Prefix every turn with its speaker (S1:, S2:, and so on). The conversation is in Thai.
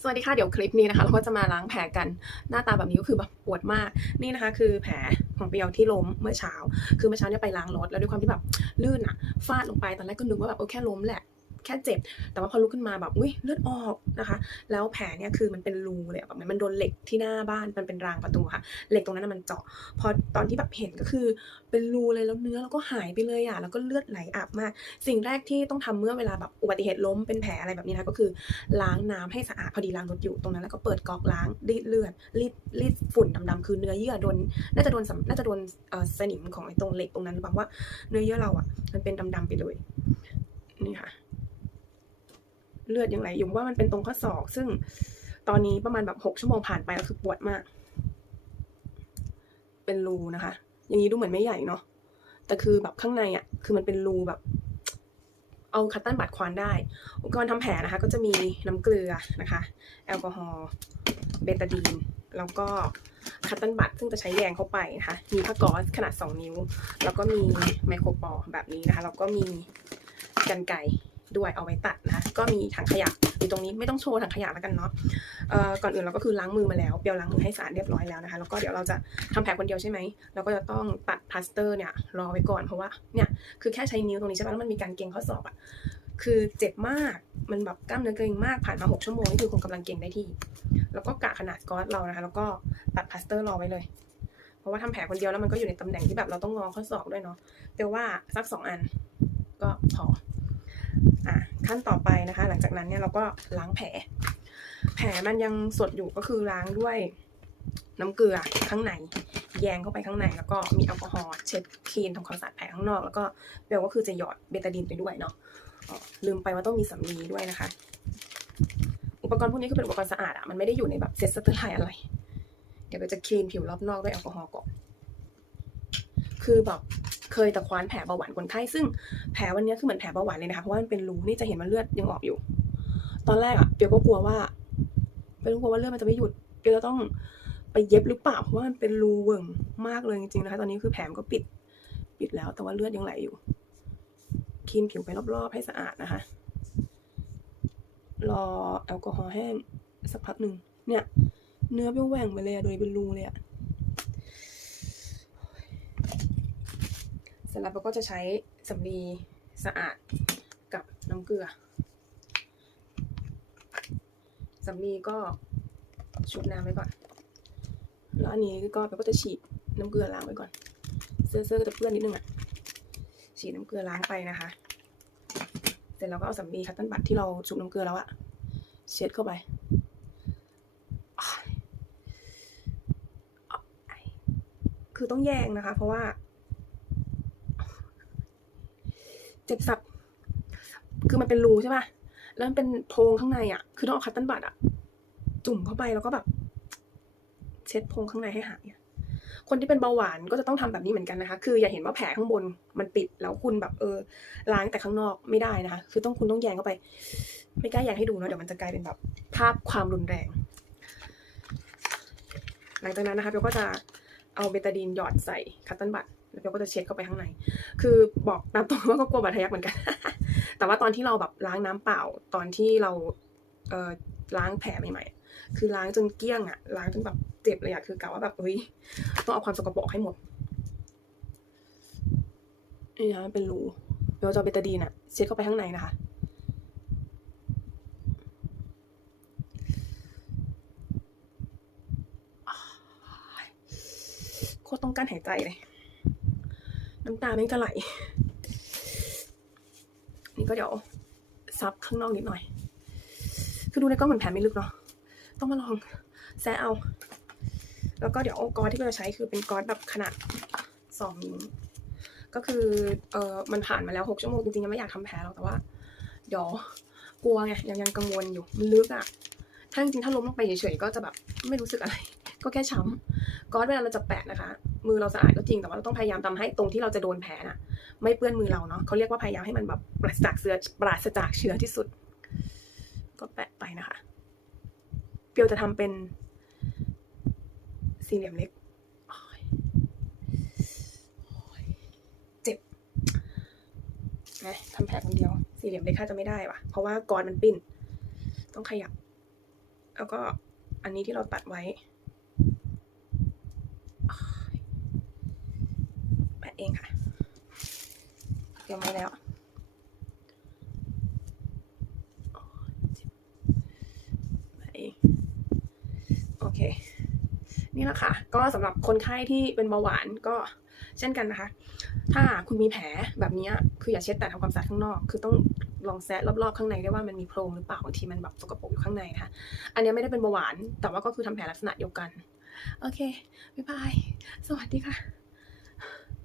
S1: สวัสดีค่ะเดี๋ยวคลิปนี้นะคะ เราก็จะมาล้างแผลกันหน้าตาแบบนี้ก็คือแบบปวดมากนี่นะคะ คือแผลของเปียวที่ล้มเมื่อเช้า คือเมื่อเช้าเนี่ยไปล้างรถแล้วด้วยความที่แบบลื่นอะฟาดลงไปตอนแรกก็นึกว่าแบบเออแค่ล้มแหละ แค่เจ็บ แต่ว่าพอลุกขึ้นมาแบบอุ้ยเลือดออกนะคะ แล้วแผลเนี่ยคือมันเป็นรูเลยแบบเหมือนมันโดนเหล็กที่หน้าบ้านมันเป็นรางประตูค่ะ เหล็กตรงนั้นมันเจาะ พอตอนที่แบบเห็นก็คือเป็นรูเลยแล้วเนื้อเราก็หายไปเลยอะแล้วก็เลือดไหลอาบมาก สิ่งแรกที่ต้องทำเมื่อเวลาแบบอุบัติเหตุล้มเป็นแผลอะไรแบบนี้นะก็คือล้างน้ำให้สะอาดพอดีล้างรถอยู่ตรงนั้นแล้วก็เปิดก๊อกล้างรีดเลือดรีดรีดฝุ่นดำๆคือเนื้อเยื่อโดนน่าจะโดนน่าจะโดนสนิมของไอ้ตรงเหล็กตรงนั้นหรือเปล่าว่าเนื้อเยื่อเราอะมันเป็นดำๆไปเลยนี่ค่ะ เลือดยังไหลอยู่เพราะว่ามันเป็นตรงข้อศอก ซึ่งตอนนี้ประมาณแบบหกชั่วโมงผ่านไปแล้วคือปวดมาก เป็นรูนะคะ อย่างนี้ดูเหมือนไม่ใหญ่เนาะแต่คือแบบข้างในอะ คือมันเป็นรูแบบ เอาคัตตันบัดควานได้ อุปกรณ์ทำแผลนะคะ ก็จะมีน้ำเกลือนะคะ แอลกอฮอล์เบตาดีนแล้วก็คัตตันบัดซึ่งจะใช้แยงเข้าไปนะคะ มีผ้าก๊อซขนาด 2 นิ้ว แล้วก็มีไมโครปอแบบนี้นะคะ แล้วก็มีกันไก่ ด้วยเอาไว้ตัดนะก็มีถังขยะอยู่ตรงนี้ไม่ต้องโชว์ถังขยะแล้วกันเนาะก่อนอื่นเราก็คือล้างมือมาแล้วเปียวล้างมือให้สะอาดเรียบร้อยแล้วนะคะแล้วก็เดี๋ยวเราจะทำแผลคนเดียวใช่ไหมเราก็จะต้องตัดพลาสเตอร์เนี่ยรอไว้ก่อนเพราะว่าเนี่ยคือแค่ใช้นิ้วตรงนี้ใช่ปะแล้วมันมีการเกรงข้อศอกอะคือเจ็บมากมันแบบกล้ามเนื้อเกร็งมากผ่านมา 6 ชั่วโมงนี่คือคงกำลังเกร็งได้ที่ แล้วก็กะขนาดก๊อซเรานะคะ แล้วก็ตัดพลาสเตอร์รอไว้เลย เพราะว่าทำแผลคนเดียวแล้วมันก็อยู่ในตำแหน่งที่แบบเราต้องงอข้อศอกด้วยเนาะแต่ว่าสักสองอันก็พอ อะขั้นต่อไปนะคะ หลังจากนั้นเนี่ยเราก็ล้างแผล แผลมันยังสดอยู่ก็คือล้างด้วยน้ำเกลือข้างในแยงเข้าไปข้างในแล้วก็มีแอลกอฮอล์เช็ดคลีนทำความสะอาดแผลข้างนอกแล้วก็เบลก็คือจะหยอดเบตาดีนไปด้วยเนาะลืมไปว่าต้องมีสำลีด้วยนะคะ อุปกรณ์พวกนี้คือเป็นอุปกรณ์สะอาดอะมันไม่ได้อยู่ในแบบเซ็ตสเตอร์ไลน์อะไร เดี๋ยวเราจะคลีนผิวรอบนอกด้วยแอลกอฮอล์ก่อนคือแบบ เคยแต่คว้านแผลเบาหวานคนไข้ซึ่งแผลวันนี้คือเหมือนแผลเบาหวานเลยนะคะเพราะว่ามันเป็นรูนี่จะเห็นว่าเลือดยังออกอยู่ ตอนแรกอะเปียวก็กลัวว่าเปียก็กลัวว่าเลือดมันจะไม่หยุดเปียวจะต้องไปเย็บหรือเปล่าเพราะว่ามันเป็นรูเวิงมากเลยจริงๆนะคะ ตอนนี้คือแผลมันก็ปิดปิดแล้ว แต่ว่าเลือดยังไหลอยู่คลีนผิวไปรอบๆให้สะอาดนะคะ รอแอลกอฮอล์แห้งสักพักหนึ่งเนี่ย เนื้อเบี้ยวแหว่งไปเลยอะโดยเป็นรูเลยอะ เสร็จแล้วเราก็จะใช้สำลีสะอาดกับน้ำเกลือสำลีก็ชุบน้ำไว้ก่อน แล้วอันนี้ก็เราก็จะฉีดน้ำเกลือล้างไว้ก่อน เสื้อเสื้อก็จะเปื้อนนิดนึงอะฉีดน้ำเกลือล้างไปนะคะ เสร็จแล้วก็เอาสำลีคัตตันบัตที่เราชุบน้ำเกลือแล้วอะเช็ดเข้าไปคือต้องแยงนะคะ เพราะว่า เจ็บสับคือมันเป็นรูใช่ป่ะ แล้วมันเป็นโพรงข้างในอะคือต้องเอาคัตตันบัตอะจุ่มเข้าไปแล้วก็แบบ เช็ดโพรงข้างในให้หายคนที่เป็นเบาหวานก็จะต้องทำแบบนี้เหมือนกันนะคะ คืออย่าเห็นว่าแผลข้างบนมันปิดแล้วคุณแบบเออล้างแต่ข้างนอกไม่ได้นะคะ คือต้องคุณต้องแยงเข้าไป ไม่กล้าแยงให้ดูเนาะเดี๋ยวมันจะกลายเป็นแบบภาพความรุนแรง หลังจากนั้นนะคะเบลก็จะเอาเบตาดีนหยอดใส่คัตตันบัต แล้วเบลก็จะเช็ดเข้าไปข้างใน คือบอกตามตรงว่าก็กลัวบาดทะยักเหมือนกัน แต่ว่าตอนที่เราแบบล้างน้ำเปล่า ตอนที่เราเอ่อล้างแผลใหม่ๆ คือล้างจนเกลี้ยงอะล้างจนแบบเจ็บเลยอะคือกะว่าแบบเฮ้ยต้องเอาความสกปรกให้หมด นี่นะเป็นรูเบลจะเอาเบตาดีนอะเช็ดเข้าไปข้างในนะคะ โคตรต้องการหายใจเลย น้ำตาไม่จะไหล นี่ก็เดี๋ยวซับข้างนอกนิดหน่อย คือดูในกล้องเหมือนแผลไม่ลึกเนาะ ต้องมาลองแซะเอา แล้วก็เดี๋ยวกอที่เราจะใช้คือเป็นกอแบบขนาดสองนิ้วก็คือเออมันผ่านมาแล้วหกชั่วโมงจริงๆยังไม่อยากทำแผลหรอกแต่ว่าเดี๋ยวกลัวไงยังยังกังวลอยู่มันลึกอะถ้าจริงๆถ้าล้มลงไปเฉยๆก็จะแบบไม่รู้สึกอะไร ก็แค่ช้ำก๊อซเวลาเราจะแปะนะคะ มือเราสะอาดก็จริงแต่ว่าเราต้องพยายามทำให้ตรงที่เราจะโดนแผลน่ะ ไม่เปื้อนมือเราเนาะเขาเรียกว่าพยายามให้มันแบบปราศจากเชื้อปราศจากเชื้อที่สุด ก็แปะไปนะคะ เปียวจะทำเป็นสี่เหลี่ยมเล็กเจ็บนะทำแผลคนเดียว สี่เหลี่ยมเล็กค่าจะไม่ได้ว่ะ เพราะว่าก้อนมันปิ้น ต้องขยับ แล้วก็อันนี้ที่เราตัดไว้แปะ เองค่ะเตรียมไว้แล้วโอเค นี่แหละค่ะ ก็สำหรับคนไข้ที่เป็นเบาหวานก็เช่นกันนะคะ ถ้าคุณมีแผลแบบนี้คืออย่าเช็ดแต่ทำความสะอาดข้างนอก คือต้องลองแซะรอบๆข้างในได้วยว่ามันมีโพรงหรือเปล่าบางทีมันแบบสกปรกอยู่ข้างในนะคะ อันนี้ไม่ได้เป็นเบาหวาน แต่ว่าก็คือทำแผลลักษณะเดียวกัน โอเค บ๊ายบาย สวัสดีค่ะ